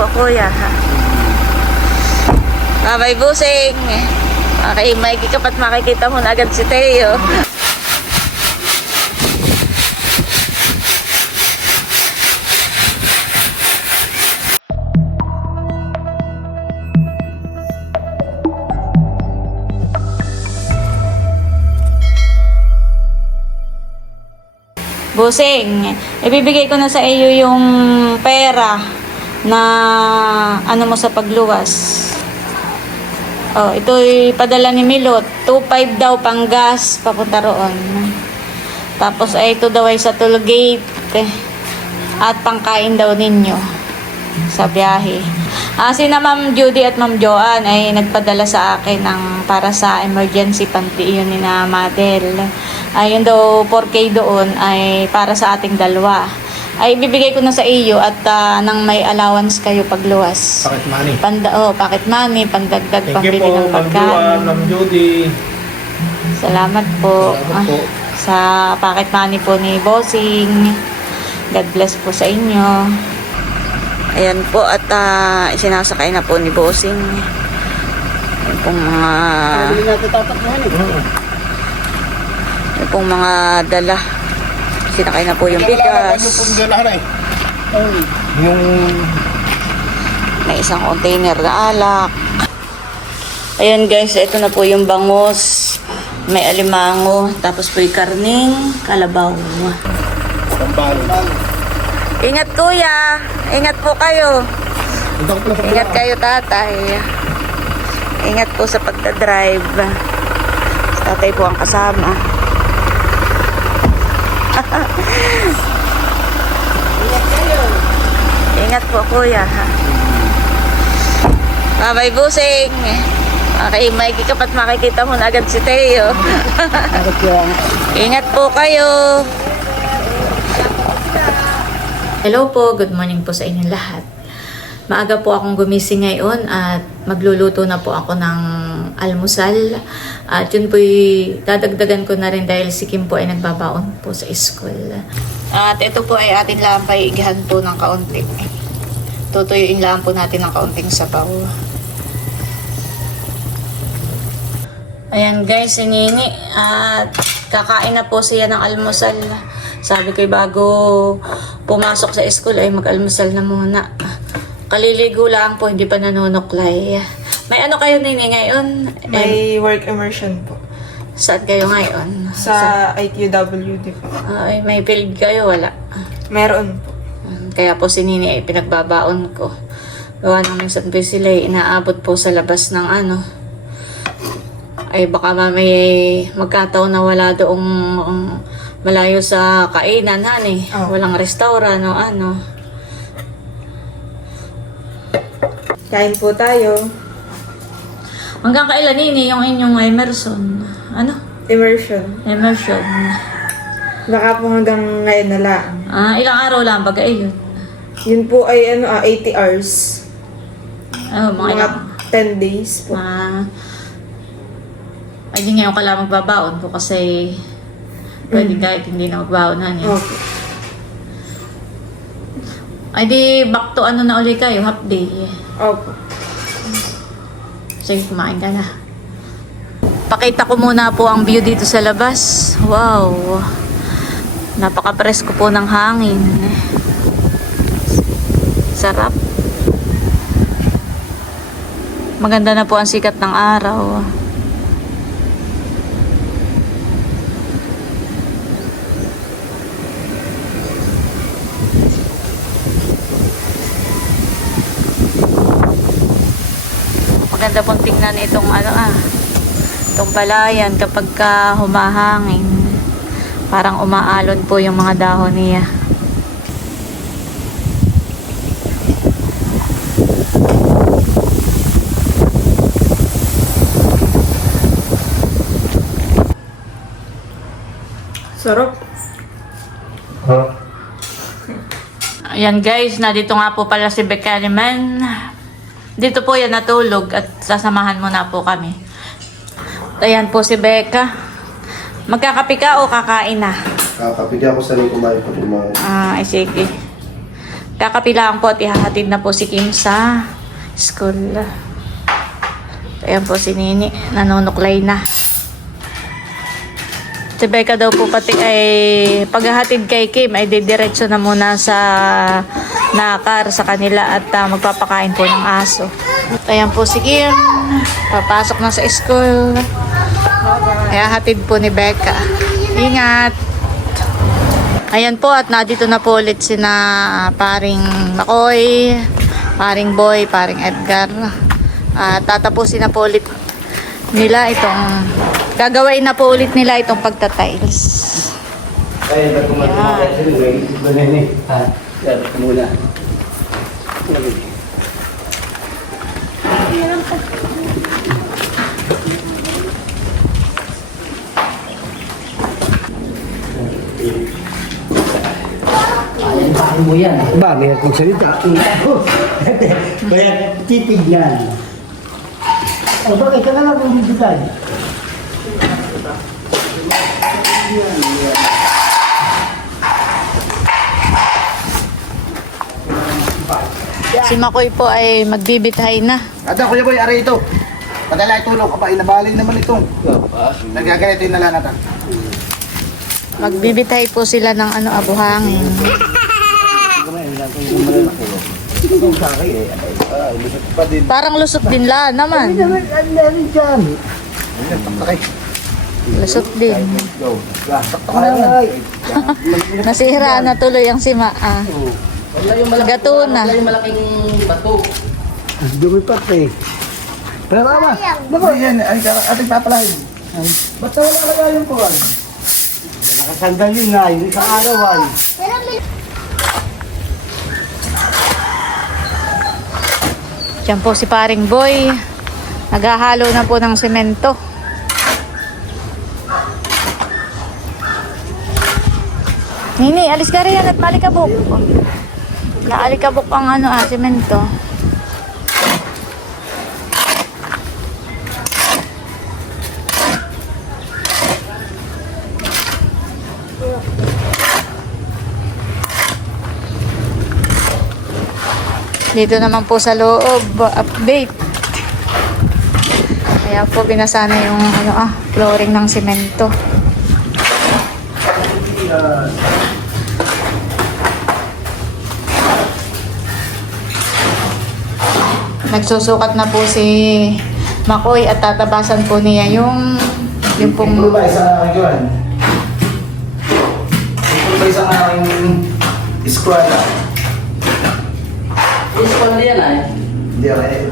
po, kuya. Babay, busing. Okay, may kapat makikita mo na agad si Teo. Busing, ibibigay ko na sa iyo yung pera na ano mo sa pagluwas. Oh, ito'y padala ni Milot. 2.5 daw pang gas papunta roon. Tapos ay ito daw ay sa toll gate at pangkain daw ninyo sa biyahe. Ah, si na Ma'am Judy at Ma'am Joanne ay nagpadala sa akin ng para sa emergency panti yun ni na Madel. Ayun daw 4K doon ay para sa ating dalawa. Ay bibigay ko na sa iyo at ah, nang may allowance kayo pagluwas. Bakit money? Panda, oh, pocket money, pandagdag, Thank you pambili po, ng Ma'am Juan, pagkain. Ma'am Judy. Salamat po. Salamat po. Ah, sa pocket money po ni Bossing. God bless po sa inyo. Ayan po at ah, isinasakay na po ni Bossing. Ayan pong mga Hindi natin tatakbuhan eh. ayan pong mga dala. Sinakay na po yung bigas. Yung May isang container na alak. Ayan guys, ito na po yung bangos. May alimango. Tapos po yung karning kalabaw. Ingat kuya. Ingat po kayo. Ingat kayo tatay. Ingat po sa pagdadrive. Tatay po ang kasama. Ingat po kuya. Babay busing. Okay, may kapat makikita mo na agad si Teo. Ingat po kayo. Hello po, good morning po sa inyong lahat. Maaga po akong gumising ngayon at magluluto na po ako ng almusal. At yun po'y dadagdagan ko na rin dahil si Kim po ay nagbabaon po sa school. At ito po ay ating lampay igahan po ng kaunti. Tutuyuin lang po natin ng kaunting sabaw. Ayan guys, si Nini. At kakain na po siya ng almusal. Sabi ko bago pumasok sa school ay mag-almusal na muna. Kaliligo lang po, hindi pa nanonoklay. May ano kayo Nini ngayon? Eh, May work immersion po. saan kayo ngayon? Sa IQWD po. Ay, may field kayo, wala. Meron po. Kaya po si Nini ay pinagbabaon ko. Gawa nung minsan po sila ay inaabot po sa labas ng ano. Ay baka may magkataon na wala doong um, malayo sa kainan, hani. Oh. Walang restaurant o ano. Kain po tayo. Hanggang kailan Nini yung inyong Emerson? Ano? Immersion. Immersion. Baka po hanggang ngayon na lang. Ah, ilang araw lang baga eh yun. Yun po ay ano, ah, 80 hours. Ah, mga Mga ilang. 10 days po. Ah, ay di ngayon ka lang magbabaon po kasi pwede kahit hindi na magbaon. Okay. Ay di back to ano na uli kayo, half day. Opo. Sige, kumain ka na. Pakita ko muna po ang view dito sa labas. Wow. Napaka-presko po ng hangin. Sarap. Maganda na po ang sikat ng araw. Maganda pong tignan itong ano ah. Itong palayan kapag ka humahangin. Parang umaalon po yung mga dahon niya. Sarap. Ayan guys, nandito nga po pala si Becca Man. Dito po yan natulog at sasamahan mo na po kami. Ayan po si Becca. Magkakapi ka o kakain na? Kakapigyan ko sa rin kumain pag kumain. Ah, ay sige. Kakapilaan po at ihahatid na po si Kim sa school. Ayan po si Nini, nanunuklay na. Si Becca daw po pati ay paghahatid kay Kim ay didiretso na muna sa nakar sa kanila at ah, magpapakain po ng aso. Ayan po si Kim, papasok na sa school. Kaya hatid po ni Becca. Ingat! Ayan po at nandito na po ulit sina paring Makoy, paring Boy, paring Edgar. At tatapusin na po ulit nila itong gagawain na po ulit nila itong pagtatiles. Ay, ba't Yan. Ito na yun eh. Ha? Yan, muna. mo yan. Ba, may akong salita. Kaya O bakit ka na lang bumibigay? Si Makoy po ay magbibithay na. Ada, kuya boy, aray ito. Padala tulong ka pa, inabalay naman ito. Nagaganito yung nalanatan. Magbibithay po sila ng ano abuhangin. Pa din. Parang lusot din la naman. Ano meron dyan? Takay. Lusot din. Ka na. Nasira na tuloy ang sima. Ah. Wala yung malaking Gato na. Wala yung malaking bato. dumipat eh. Pero ama, Baba, yan. Ay, ating papalahin. ba't wala kaya yung kuwan? Nakasandal yun nga, yung isang araw ay. Diyan po si paring boy. Naghahalo na po ng semento. Nini, alis ka rin at malikabok. Naalikabok ang ano ah, semento. Dito naman po sa loob, update. Kaya po binasa na yung ano ah, flooring ng semento. Nagsusukat na po si Makoy at tatabasan po niya yung yung pong Ito ba isang aking yun? Ito isang aking eskwela? Pala yan ay. Hindi rin.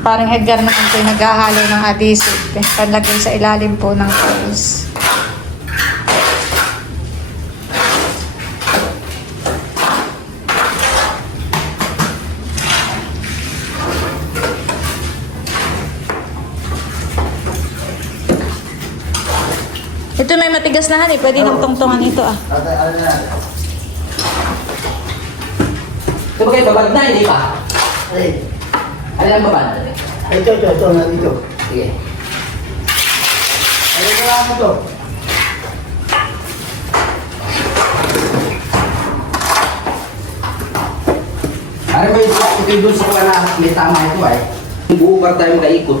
parang Edgar naman po yung naghahalo ng adhesive. eh, Panlagay sa ilalim po ng tiles. Ito may matigas na han eh. Pwede nang tungtungan ito ah. Ate, ano na? Ito ba kayo babad na, hindi pa? Ay, Ano ang babad? ito, ito, ito, nandito. Sige. Ano ka mo to? Ano ba yung ito yung dun sa kula na may tama ito ay? Buo para tayo makaikot.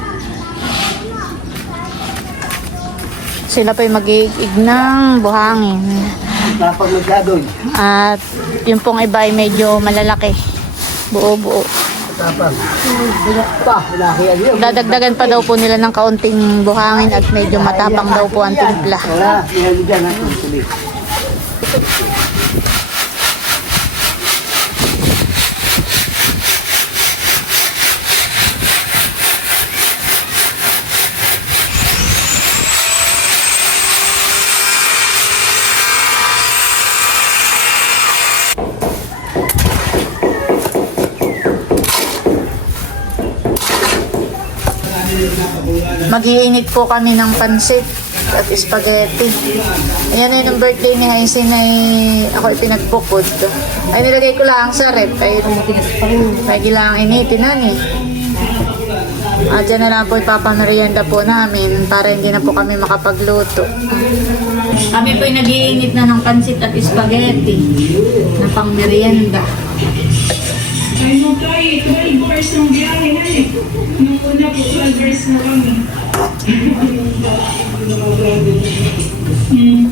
Sila pa yung mag-iig ng buhangin. Eh. At yung pong iba ay medyo malalaki. Buo-buo. Dadagdagan pa daw po nila ng kaunting buhangin at medyo matapang daw po ang timpla. Wala. Yan dyan ha. Magiinit po kami ng pansit at spaghetti. Ayan ay yung birthday ni Haisin ay ako ipinagpukod. Ay nilagay ko lang sa rep. Ay may gilang initin na ni. At dyan na lang po ipapamerienda po namin para hindi na po kami makapagluto. Kami po nagiinit na ng pansit at spaghetti na pang merienda. Ay mo tayo, 12 hours ng biyahe na eh. Nung una po, 12 hours na kami. Hmm.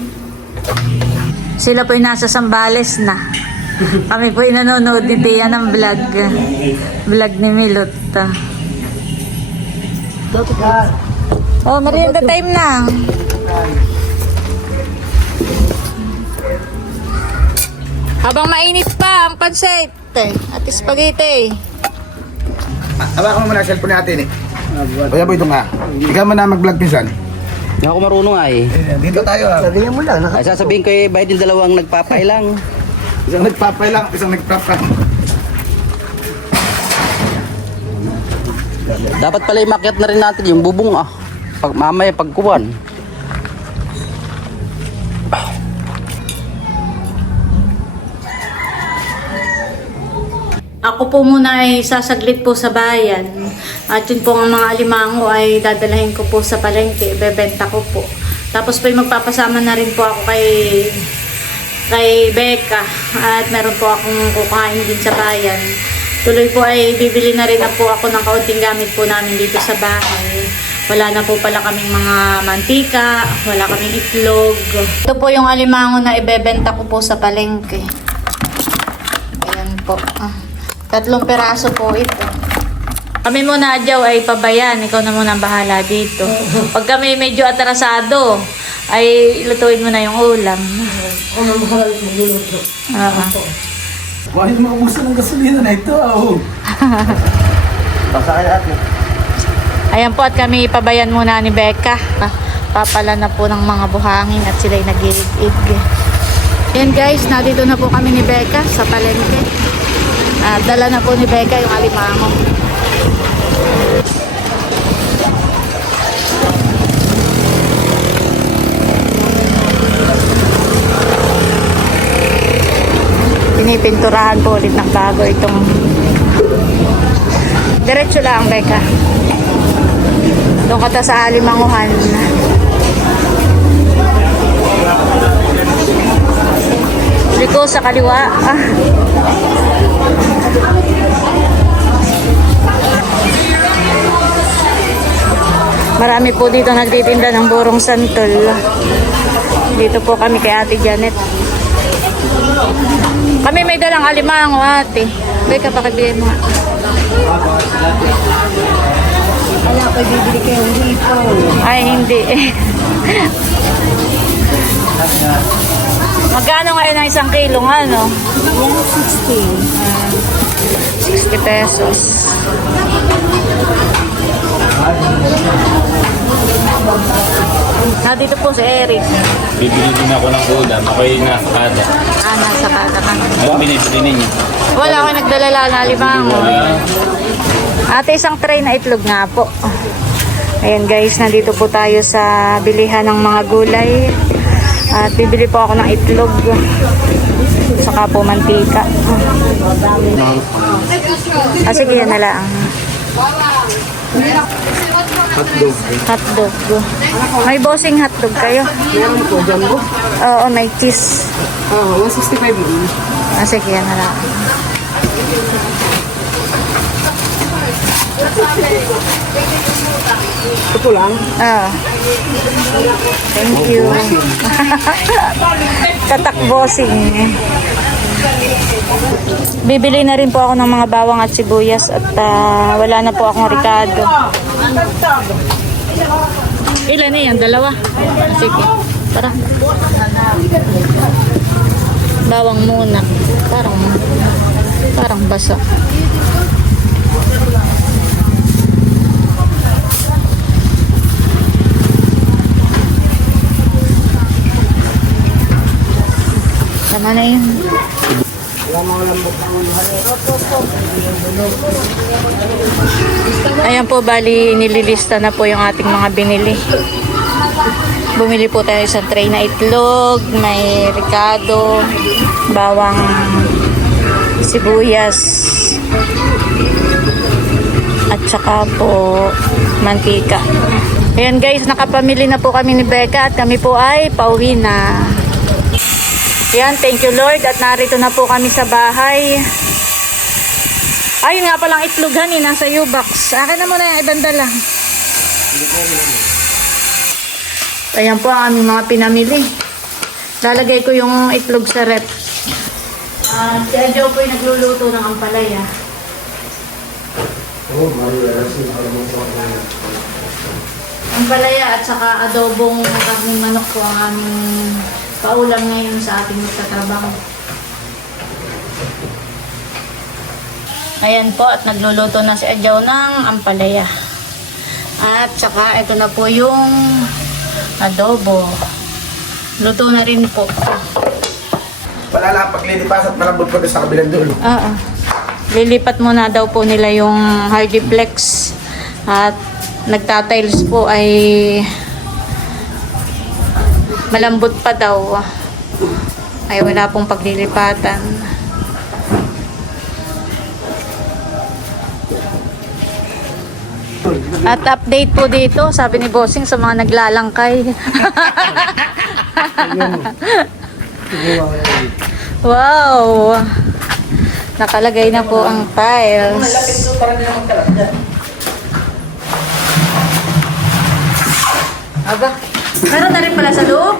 Sila po nasa Sambales na. Kami po nanonood ni Tia ng vlog. Vlog ni Milot. Oh, merienda time na. Habang mainit pa ang pansit eh, at spaghetti. Hawakan mo muna ang cellphone natin eh. Kuya Boy, doon nga. Ikaw mo na mag-vlog pinsan. Hindi ako marunong ay. Dito tayo ah. Lagyan mo lang. Ay sasabihin ko eh, bayad yung dalawang nagpapailang. Isang nagpapay lang, isang nagprap-prap. Dapat pala imakyat na rin natin yung bubong ah. Pag mamaya pagkuwan. Ako po muna ay sasaglit po sa bayan. At yun po ang mga alimango ay dadalahin ko po sa palengke. Bebenta ko po. Tapos po magpapasama na rin po ako kay kay Becca. At meron po akong kukain din sa bayan. Tuloy po ay bibili na rin na po ako ng kaunting gamit po namin dito sa bahay. Wala na po pala kaming mga mantika, wala kaming itlog. Ito po yung alimango na ibebenta ko po sa palengke. Ayan po. Ah, tatlong peraso po ito. Kami muna, Adjaw, ay pabayan. Ikaw na muna ang bahala dito. Pag kami medyo atrasado, ay lutuin mo na yung ulam. Oo. Why mo uso ng gasolina na ito? Oh. Pasakay natin. Ayan po at kami pabayan muna ni Becca. Ah, Papala na po ng mga buhangin at sila'y nag-iig. Ayan guys, nandito na po kami ni Becca sa palengke. Ah, dala na po ni Becca yung alimango. Pinipinturahan po ulit ng bago itong Diretso lang, Becca. Doon ka sa Alimanguhan. Liko sa kaliwa. Ah. Marami po dito nagtitinda ng burong santol. Dito po kami kay Ate Janet. Kami may dalang alimango, ate. Beka, pakibigay mo. nga. Kaya ko bibili kayo dito. Ay, hindi. Magkano ngayon ang isang kilong ano? Yan, 60. 60 pesos. Na dito po si Eric. Bibili din ako ng ulam. Ako'y nasa kada. Ah, nasa kada ka. Ano binibili ninyo? Wala ako nagdala lang na limango. Ate, isang tray na itlog nga po. Ayan guys, nandito po tayo sa bilihan ng mga gulay. At bibili po ako ng itlog. Saka po mantika. Ah, sige, yan na lang. Hotdog. Hotdog. May bossing hotdog kayo? Meron po, jumbo. Oo, may cheese. Oo, 165 din. Ah, sige, yan na lang. Ito lang. Ah. Thank you. Tatak bossing. Bibili na rin po ako ng mga bawang at sibuyas at ah, wala na po akong ricado. Ilan na yan? Dalawa? Sige. Tara. Bawang muna. Parang parang basa. Tama na yun. Ayan po, bali nililista na po yung ating mga binili. Bumili po tayo sa tray na itlog, may ricado, bawang sibuyas, at saka po mantika. Ayan guys, nakapamili na po kami ni Becca at kami po ay pauwi na. Ayan, thank you Lord at narito na po kami sa bahay. Ayun nga palang itlog hani, nasa U-box. Akin na muna yung ibang dala. Ayan po ang aming mga pinamili. Lalagay ko yung itlog sa rep. Ah, si Adjo po yung nagluluto ng ampalaya. Ampalaya at saka adobong karning manok po ang aming paulam ngayon sa ating magtatrabaho. Ayan po at nagluluto na si Adjaw ng ampalaya. At saka ito na po yung adobo. Luto na rin po. Wala lang paglilipas at malambot doon sa kabilang dulo. Oo. Lilipat muna daw po nila yung hardiplex at nagtatiles po ay malambot pa daw. Ay wala pong paglilipatan. At update po dito, sabi ni Bossing sa mga naglalangkay. wow! Nakalagay na po ang tiles. Aba, meron na rin pala sa loob.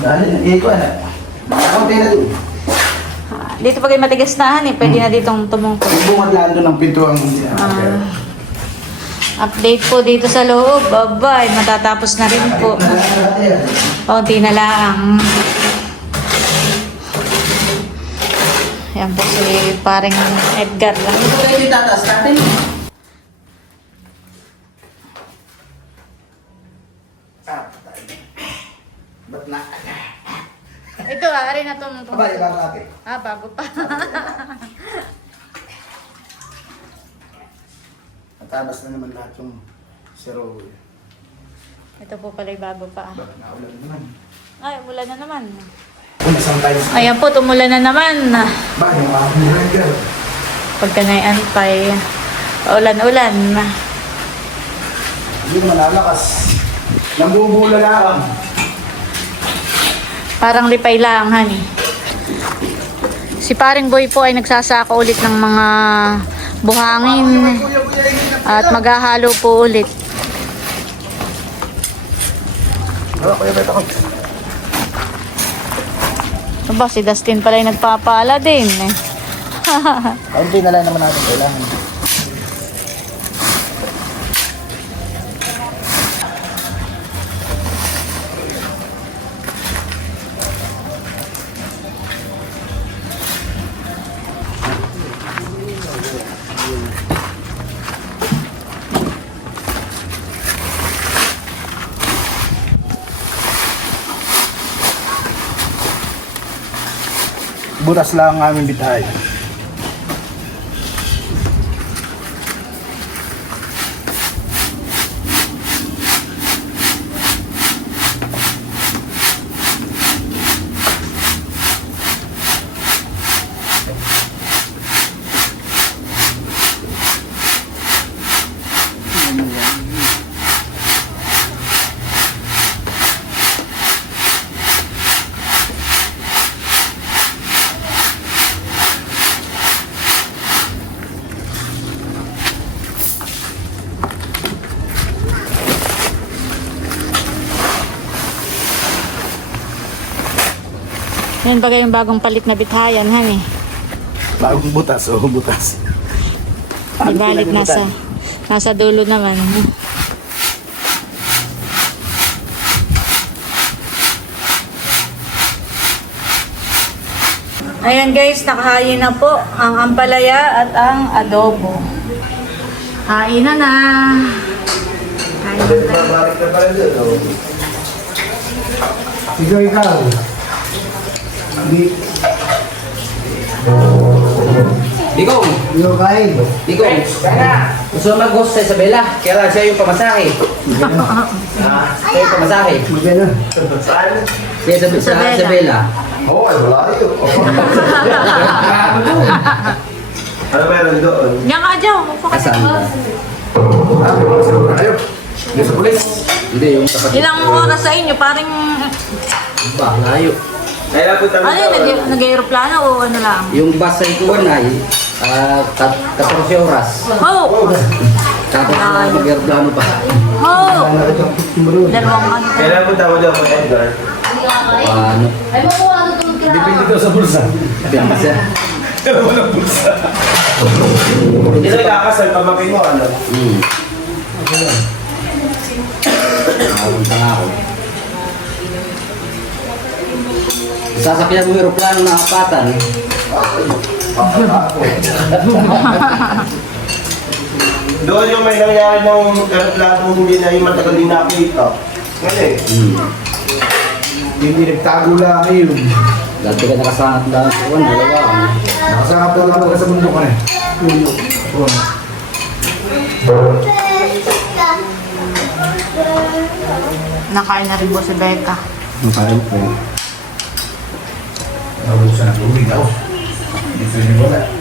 Dali, eh ko na. Kaunti na doon. Dito pa kayo matigas na eh. Pwede na ditong tumungkol. Bungad lang doon ang pinto ang... Ah, update po dito sa loob. Bye-bye. Matatapos na rin po. Kaunti na lang. Yan po si paring Edgar lang. Ito kayo yung tataas natin. Ah, patay. Ba't na? Ito ah, ari na itong... Aba, iba natin. Ah, bago pa. Natabas na naman lahat yung zero. Ito po pala bago pa. Ba't naulan naman? Ay, umulan na naman. Kung isang tayo sa... Ayan po, tumulan na naman. Ba, yung mga burger. Pagka naiantay, ulan-ulan. Hindi naman lalakas. Nambubula lang. Parang lipay lang, honey. Si paring boy po ay nagsasaka ulit ng mga buhangin at maghahalo po ulit. Aba, si Dustin pala yung nagpapala din. Eh. Kaunti na lang naman natin kailangan. Butas lang ang aming bitay. Yan bagay yung bagong palit na bithayan, honey. Bagong butas, oh, butas. Di balik nasa, nasa dulo naman. Ayan guys, nakahayin na po ang ampalaya at ang adobo. Hain na na. Hain na tayo. Ikaw, ikaw. Hindi, Digong! ikaw kain. Digong! Gusto mo mag-host sa Isabela? Kaya lang siya yung pamasahe. Ah, siya yung pamasahe. Magana. Siya sa, sa Isabela. Oo, ay wala yun. ano meron doon? Yan ka dyan, upo ka. Asan? Ayaw. Hindi sa pulis. Hindi, yung kapatid. Ilang oras sa inyo, parang, Ba, layo. Kaya po ano yun, nag- nag-aeroplano o ano lang? Yung bus sa ikuan ay ah, kat- 14 oras. Oh! Tapos na mag-aeroplano pa. Oh! Dalawang ano. Kailan po tawag daw po Edgar? Ano? Depende daw sa bulsa. Sabihan pa siya. Walang bulsa. Hindi na kakasal, pamangkin mo, ano? Hmm. Nakapunta nga ako. Sasakyan mo aeroplano na apatan. Doon yung may nangyari ng aeroplano hindi na yung matagal din nakita. Ano eh? Hindi nagtago lang yun. Dati ka nakasangat lang sa kuwan, dalawa. Nakasangap lang ako sa mundo ko eh. Nakain na rin po si Becca. Nakain po. Nabusan ang tubig ako. Dito niyo wala.